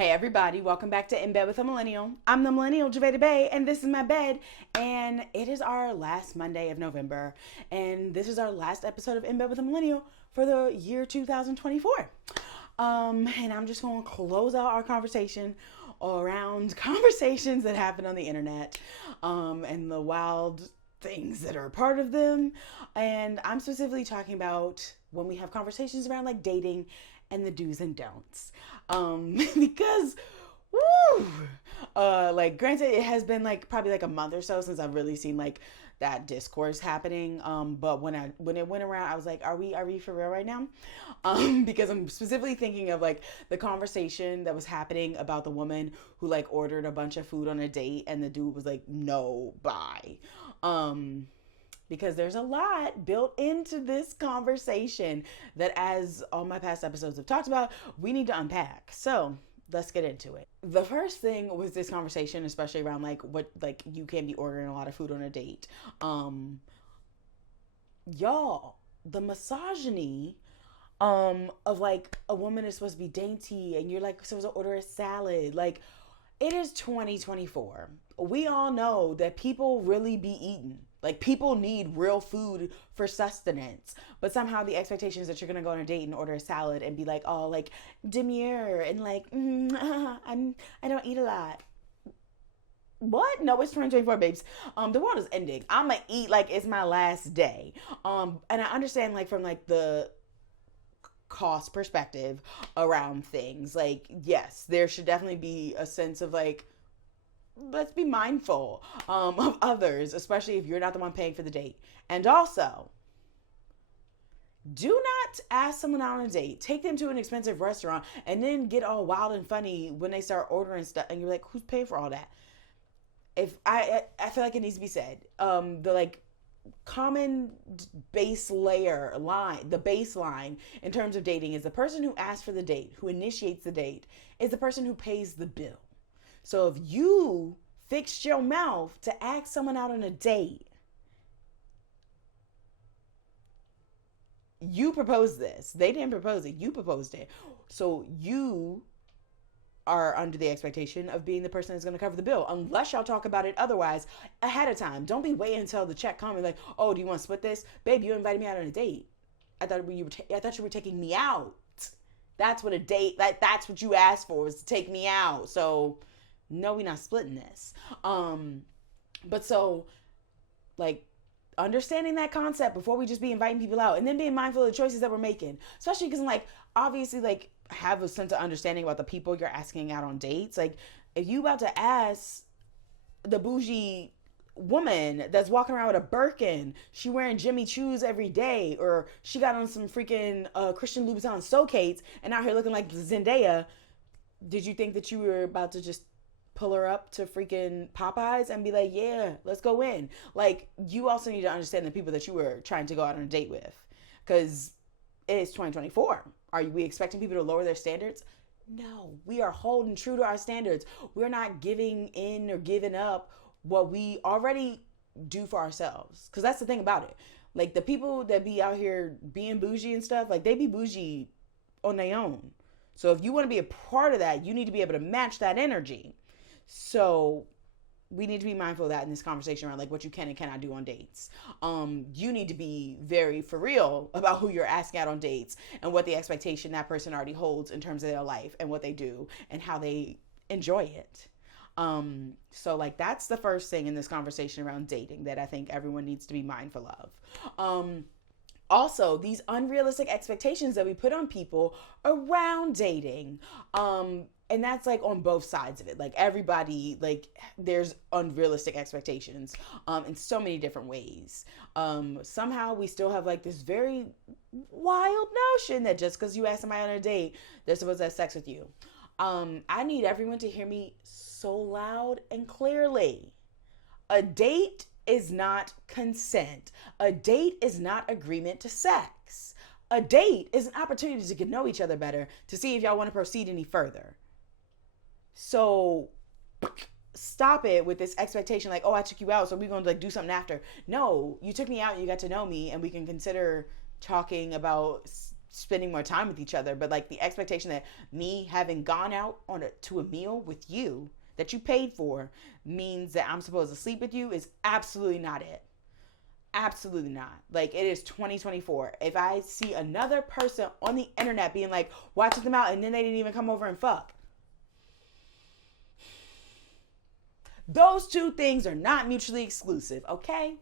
Hey everybody, welcome back to In Bed with a Millennial. I'm the Millennial Javeda Bay, and this is my bed, and it is our last Monday of November, and this is our last episode of In Bed with a Millennial for the year 2024. And I'm just going to close out our conversation around conversations that happen on the internet, and the wild things that are a part of them. And I'm specifically talking about when we have conversations around like dating and the do's and don'ts. Because like granted it has been like probably like a month or so since I've really seen like that discourse happening. But when it went around, I was like, are we for real right now? Because I'm specifically thinking of like the conversation that was happening about the woman who like ordered a bunch of food on a date and the dude was like, no, bye. Because there's a lot built into this conversation that, as all my past episodes have talked about, we need to unpack. So let's get into it. The first thing was this conversation, especially around like what, like you can't be ordering a lot of food on a date. Y'all, the misogyny of like a woman is supposed to be dainty and you're like supposed to order a salad. Like, it is 2024. We all know that people really be eating. Like, people need real food for sustenance. But somehow the expectation is that you're going to go on a date and order a salad and be like, oh, like, demure and like, I don't eat a lot. What? No, it's 2024, babes. The world is ending. I'm going to eat like it's my last day. And I understand, like, from like the cost perspective around things. Like, yes, there should definitely be a sense of like, let's be mindful of others, especially if you're not the one paying for the date. And also, do not ask someone out on a date, take them to an expensive restaurant, and then get all wild and funny when they start ordering stuff and you're like, who's paying for all that? If I feel like it needs to be said, the like common base layer line, the baseline in terms of dating is the person who asks for the date, who initiates the date, is the person who pays the bill. So if you fixed your mouth to ask someone out on a date, you proposed this. They didn't propose it. You proposed it. So you are under the expectation of being the person that's going to cover the bill, unless y'all talk about it otherwise ahead of time. Don't be waiting until the check comes like, oh, do you want to split this? Babe, you invited me out on a date. I thought you were taking me out. That's what a date, that's what you asked for, was to take me out. So no, we're not splitting this. But so, like, understanding that concept before we just be inviting people out, and then being mindful of the choices that we're making. Especially because, like, obviously, like, have a sense of understanding about the people you're asking out on dates. Like, if you about to ask the bougie woman that's walking around with a Birkin, she wearing Jimmy Choos every day, or she got on some freaking Christian Louboutin Socates and out here looking like Zendaya, did you think that you were about to just pull her up to freaking Popeyes and be like, yeah, let's go in? Like, you also need to understand the people that you were trying to go out on a date with, because it's 2024. Are we expecting people to lower their standards? No, we are holding true to our standards. We're not giving in or giving up what we already do for ourselves. Because that's the thing about it. Like, the people that be out here being bougie and stuff, like, they be bougie on their own. So if you want to be a part of that, you need to be able to match that energy. So we need to be mindful of that in this conversation around like what you can and cannot do on dates. You need to be very for real about who you're asking out on dates and what the expectation that person already holds in terms of their life and what they do and how they enjoy it. So like, that's the first thing in this conversation around dating that I think everyone needs to be mindful of. Also, these unrealistic expectations that we put on people around dating. And that's like on both sides of it. Like, everybody, like, there's unrealistic expectations in so many different ways. Somehow we still have like this very wild notion that just because you ask somebody on a date, they're supposed to have sex with you. I need everyone to hear me so loud and clearly. A date is not consent. A date is not agreement to sex. A date is an opportunity to get to know each other better, to see if y'all want to proceed any further. So stop it with this expectation like, oh, I took you out, so we're going to like do something after. No, you took me out, you got to know me, and we can consider talking about spending more time with each other, but like the expectation that me having gone out to a meal with you that you paid for means that I'm supposed to sleep with you is absolutely not it. Absolutely not. Like, it is 2024. If I see another person on the internet being like watching them out and then they didn't even come over and fuck, those two things are not mutually exclusive. Okay.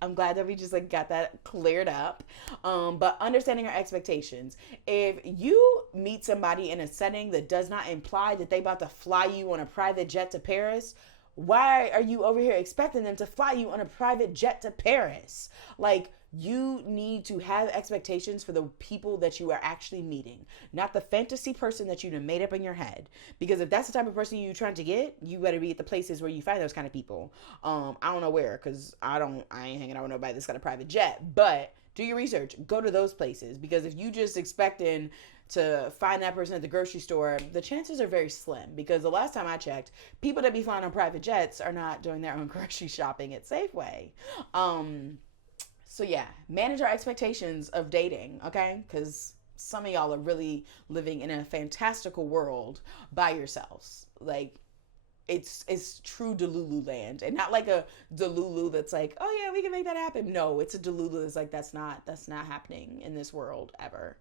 I'm glad that we just like got that cleared up. But understanding our expectations. If you meet somebody in a setting that does not imply that they about to fly you on a private jet to Paris, why are you over here expecting them to fly you on a private jet to Paris? Like, you need to have expectations for the people that you are actually meeting, not the fantasy person that you made up in your head. Because if that's the type of person you're trying to get, you better be at the places where you find those kind of people. I don't know where, because I ain't hanging out with nobody that's got a private jet. But do your research. Go to those places. Because if you just expecting to find that person at the grocery store, the chances are very slim. Because the last time I checked, people that be flying on private jets are not doing their own grocery shopping at Safeway. So yeah, manage our expectations of dating, okay? Because some of y'all are really living in a fantastical world by yourselves. Like, it's true Delulu land, and not like a Delulu that's like, oh yeah, we can make that happen. No, it's a Delulu that's like, that's not happening in this world ever.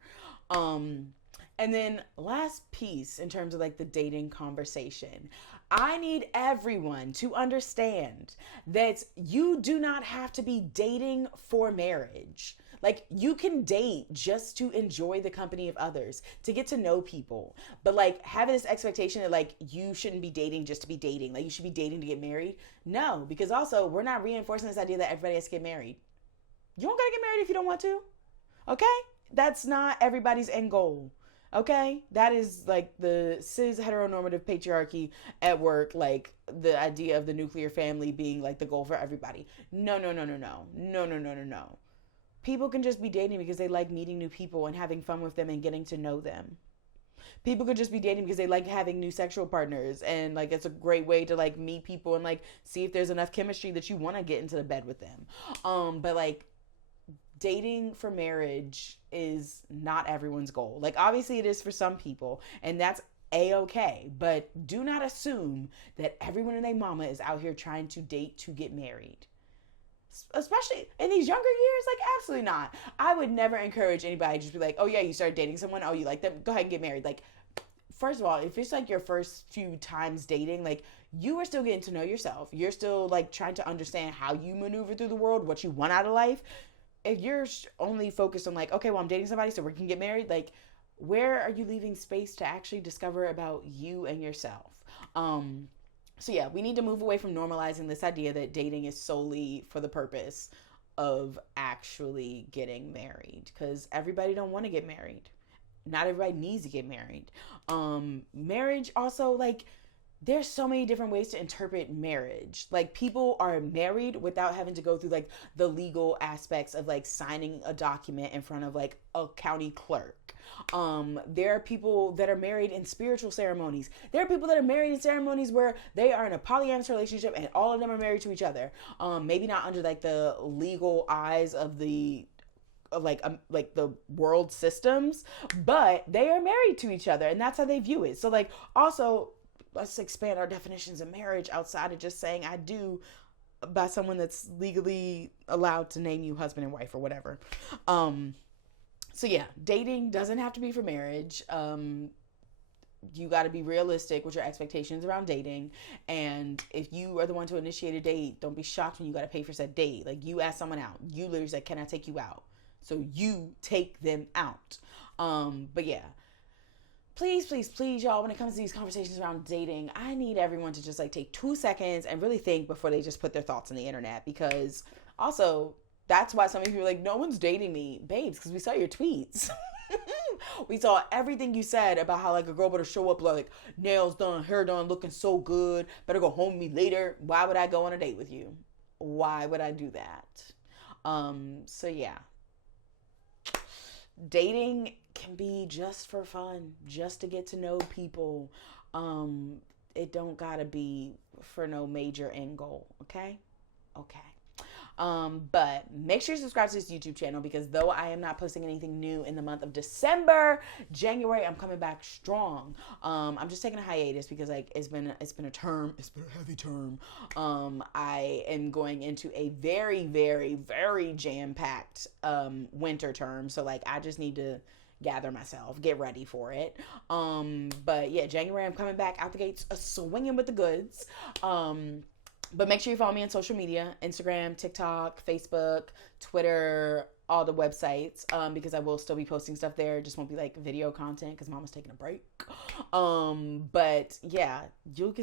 And then last piece in terms of like the dating conversation, I need everyone to understand that you do not have to be dating for marriage. Like, you can date just to enjoy the company of others, to get to know people. But like, having this expectation that like you shouldn't be dating just to be dating, like you should be dating to get married. No, because also we're not reinforcing this idea that everybody has to get married. You don't gotta get married if you don't want to. Okay? That's not everybody's end goal. Okay? That is like the cis heteronormative patriarchy at work, like the idea of the nuclear family being like the goal for everybody. No. People can just be dating because they like meeting new people and having fun with them and getting to know them. People could just be dating because they like having new sexual partners, and like it's a great way to like meet people and like see if there's enough chemistry that you want to get into the bed with them. But like, dating for marriage is not everyone's goal. Like, obviously it is for some people, and that's a-okay, but do not assume that everyone and their mama is out here trying to date to get married. Especially in these younger years, like, absolutely not. I would never encourage anybody to just be like, oh yeah, you started dating someone, oh you like them, go ahead and get married. Like, first of all, if it's like your first few times dating, like, you are still getting to know yourself. You're still like trying to understand how you maneuver through the world, what you want out of life. If you're only focused on like, okay, well, I'm dating somebody so we can get married, like, where are you leaving space to actually discover about you and yourself? So yeah, we need to move away from normalizing this idea that dating is solely for the purpose of actually getting married, because everybody don't want to get married. Not everybody needs to get married. Marriage also, like, there's so many different ways to interpret marriage. Like, people are married without having to go through like the legal aspects of like signing a document in front of like a county clerk. There are people that are married in spiritual ceremonies. There are people that are married in ceremonies where they are in a polyamorous relationship and all of them are married to each other. Maybe not under like the legal eyes of the like the world systems, but they are married to each other and that's how they view it. So like, also, let's expand our definitions of marriage outside of just saying I do by someone that's legally allowed to name you husband and wife or whatever. So yeah, dating doesn't have to be for marriage. You got to be realistic with your expectations around dating. And if you are the one to initiate a date, don't be shocked when you got to pay for said date. Like, you ask someone out, you literally said, can I take you out? So you take them out. But yeah, please, y'all, when it comes to these conversations around dating, I need everyone to just like take 2 seconds and really think before they just put their thoughts on the internet. Because also, that's why some of you are like, no one's dating me. Babes, because we saw your tweets. We saw everything you said about how like a girl better show up like nails done, hair done, looking so good, better go home with me later. Why would I go on a date with you? Why would I do that? So yeah. Dating can be just for fun, just to get to know people. It don't gotta be for no major end goal, okay? Okay. But make sure you subscribe to this YouTube channel, because though I am not posting anything new in the month of December, January I'm coming back strong. I'm just taking a hiatus because like it's been a heavy term. I am going into a very, very, very jam-packed winter term, so like I just need to gather myself, get ready for it. But yeah, January I'm coming back out the gates, swinging with the goods. But make sure you follow me on social media: Instagram, TikTok, Facebook, Twitter, all the websites, because I will still be posting stuff there. It just won't be like video content because Mama's taking a break. But yeah, I'm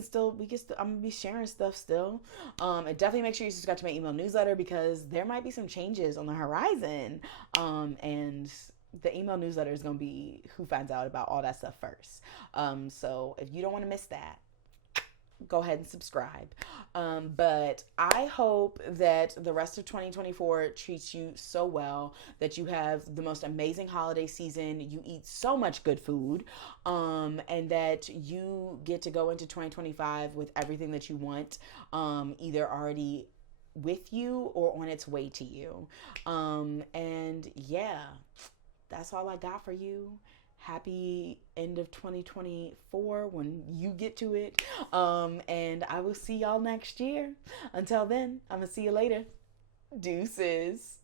gonna be sharing stuff still. And definitely make sure you subscribe to my email newsletter, because there might be some changes on the horizon. And the email newsletter is gonna be who finds out about all that stuff first. So if you don't want to miss that, go ahead and subscribe. But I hope that the rest of 2024 treats you so well, that you have the most amazing holiday season, you eat so much good food, and that you get to go into 2025 with everything that you want, either already with you or on its way to you. And yeah, that's all I got for you. Happy end of 2024 when you get to it. And I will see y'all next year. Until then, I'm going to see you later. Deuces.